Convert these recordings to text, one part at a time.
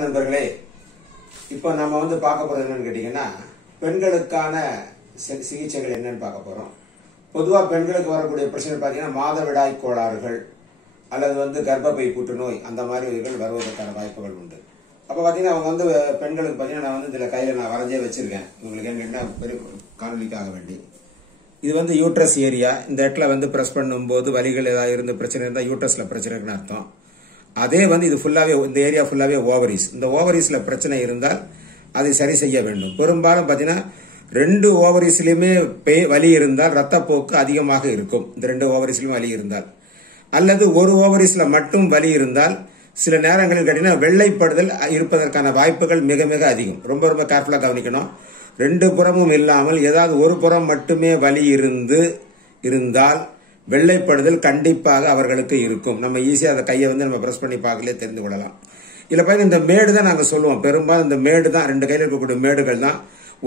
வணக்கம் நண்பர்களே. இப்போ நம்ம பார்க்க போறது என்னன்னு கேட்டீங்கன்னா, பெண்களுக்கான சிகிச்சைகள் என்னன்னு பார்க்க போறோம். பொதுவா பெண்களுக்கு வரக்கூடிய பிரச்சனை பார்த்தீங்கன்னா மாதவிடாய் கோளாறுகள் அல்லது கர்ப்பப்பை புற்றுநோய் அந்த மாதிரி வருவதற்கான வாய்ப்புகள் உண்டு. அப்ப பாத்தீங்கன்னா அவங்க பெண்களுக்கு பாத்தீங்கன்னா நான் இதுல கையில நான் வரைஞ்சே வச்சிருக்கேன். உங்களுக்கு என்ன பெரிய காணொலிக்காக வேண்டி இது யூட்ரஸ் ஏரியா. இந்த இடத்துல பிரஸ் பண்ணும்போது வலிகள் ஏதாவது இருந்து பிரச்சனை இருந்தா யூட்ரஸ்ல பிரச்சனை இருக்குன்னு அர்த்தம். அதே இது ஃபுல்லாவே இந்த ஏரியா ஃபுல்லாவே ஓவரிஸ். இந்த ஓவரிஸ்ல பிரச்சனை இருந்தால் அதை சரி செய்ய வேண்டும். பெரும்பாலும் பாத்தீங்கன்னா 2 ஓவரிஸ்லயுமே வலி இருந்தால் ரத்தப்போக்கு அதிகமாக இருக்கும். இந்த 2 ஓவரிஸ்லயும் வலி இருந்தால் அல்லது ஒரு ஓவரிஸ்ல மட்டும் வலி இருந்தால் சில நேரங்களில் கேட்டீங்கன்னா வெள்ளைப்படுதல் இருப்பதற்கான வாய்ப்புகள் மிக மிக அதிகம். ரொம்ப ரொம்ப கேர்ஃபுல்லா கவனிக்கணும். 2 புறமும் இல்லாமல் ஏதாவது ஒரு புறம் மட்டுமே வலி இருந்தால் வெள்ளைப்படுதல் கண்டிப்பாக அவர்களுக்கு இருக்கும். நம்ம ஈஸியா அந்த கையை நம்ம பிரஸ் பண்ணி பார்க்கலே தெரிந்து கொள்ளலாம். இல்ல பாருங்க, இந்த மேடு தான் நாங்க சொல்லுவோம். பெரும்பாலும் இந்த மேடு தான் 2 கையில இருக்கக்கூடிய மேடுகள் தான்.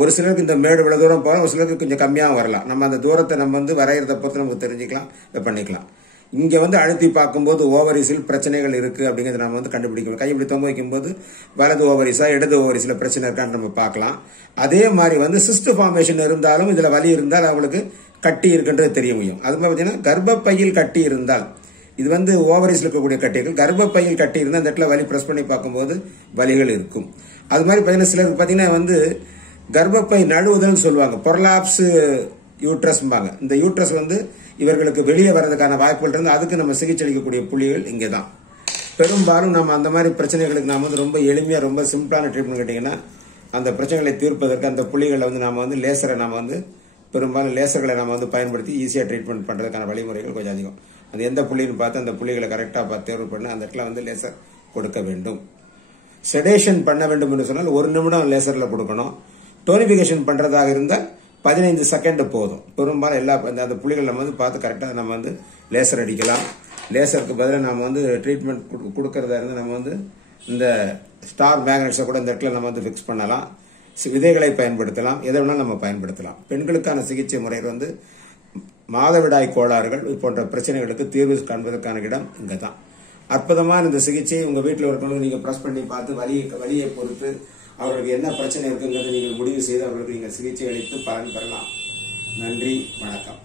ஒரு சிலருக்கு இந்த மேடு இவ்வளவு தூரம் போகலாம், ஒரு சிலருக்கு கொஞ்சம் கம்மியாக வரலாம். நம்ம அந்த தூரத்தை நம்ம வரைகிறத பொறுத்து நமக்கு தெரிஞ்சுக்கலாம், பண்ணிக்கலாம். இங்க அழுத்தி பார்க்கும்போது ஓவரிஸில் பிரச்சனைகள் இருக்கு அப்படிங்கறத நம்ம கண்டுபிடிக்கணும். கை இப்படி தொங்க வைக்கும் போது வலது ஓவரிஸா இடது ஓவரிஸ்ல பிரச்சனை இருக்கான்னு நம்ம பார்க்கலாம். அதே மாதிரி சிஸ்ட் ஃபார்மேஷன் இருந்தாலும் இதுல வலி இருந்தால் அவங்களுக்கு கட்டி இருக்குன்றது தெரிய முடியும். அது மாதிரி பாத்தீங்கன்னா கர்ப்பப்பையில் கட்டி இருந்தால் இது ஓவரிஸ்ல இருக்கக்கூடிய கட்டிகள், கர்ப்பப்பையில் கட்டி இருந்தால் அந்த இடத்துல வலி பிரஸ் பண்ணி பார்க்கும்போது வலிகள் இருக்கும். அது மாதிரி பாத்தீங்கன்னா சிலருக்கு பாத்தீங்கன்னா கர்ப்பப்பை நழுவுதல் சொல்லுவாங்க, பொரலாப்ஸ் யூட்ரஸ்பாங்க. இந்த யூட்ரஸ் இவர்களுக்கு வெளியே வர்றதுக்கான வாய்ப்புகள் இருந்து அதுக்கு நம்ம சிகிச்சை அளிக்கக்கூடிய புள்ளிகள் இங்கேதான். பெரும்பாலும் நம்ம அந்த மாதிரி பிரச்சனைகளுக்கு நாம ரொம்ப எளிமையா ரொம்ப சிம்பிளான ட்ரீட்மெண்ட் கேட்டீங்கன்னா அந்த பிரச்சனைகளை தீர்ப்பதற்கு அந்த புள்ளிகளை நாம லேசரை நாம பெரும்பாலும் லேசர்களை நம்ம பயன்படுத்தி ஈஸியா ட்ரீட்மெண்ட் பண்றதுக்கான வழிமுறைகள் கொஞ்சம் அதிகம். அது எந்த புள்ளின்னு பார்த்து அந்த புள்ளிகளை கரெக்டா பார்த்து தேர்வு பண்ண அந்த இடத்துல லேசர் கொடுக்க வேண்டும். செடேஷன் பண்ண வேண்டும் என்று சொன்னால் 1 நிமிடம் லேசர்ல கொடுக்கணும். டோனிபிகேஷன் பண்றதாக இருந்தால் 15 செகண்ட் போதும். பெரும்பாலும் எல்லா அந்த புள்ளிகள் நம்ம பார்த்து கரெக்டா நம்ம லேசர் அடிக்கலாம். லேசருக்கு பதிலாக நம்ம ட்ரீட்மெண்ட் கொடுக்கறதா இருந்து நம்ம இந்த ஸ்டார் மேக்னெட்ஸை கூட இந்த இடத்துல நம்ம ஃபிக்ஸ் பண்ணலாம். விதைகளை பயன்படுத்தலாம், எதை வேணாலும் நம்ம பயன்படுத்தலாம். பெண்களுக்கான சிகிச்சை முறைகள் மாதவிடாய் கோளாறுகள் போன்ற பிரச்சனைகளுக்கு தீர்வு காண்பதற்கான இடம் இங்கதான். அற்புதமான இந்த சிகிச்சை உங்க வீட்டில் இருக்கணும். நீங்க பிரஸ் பண்ணி பார்த்து வலியை பொறுத்து அவர்களுக்கு என்ன பிரச்சனை இருக்குங்கிறத நீங்கள் முடிவு செய்து அவர்களுக்கு நீங்கள் சிகிச்சை அளித்து பலன் பெறலாம். நன்றி, வணக்கம்.